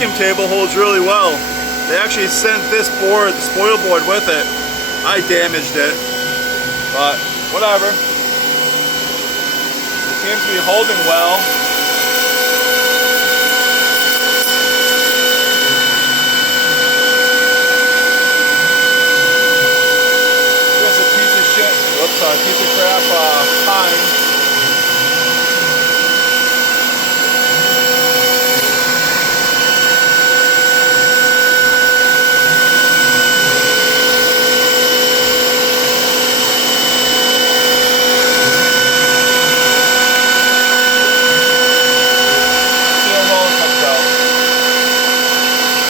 vacuum table holds really well. They actually sent this board, the spoil board, with it. I damaged it, but whatever. It seems to be holding well.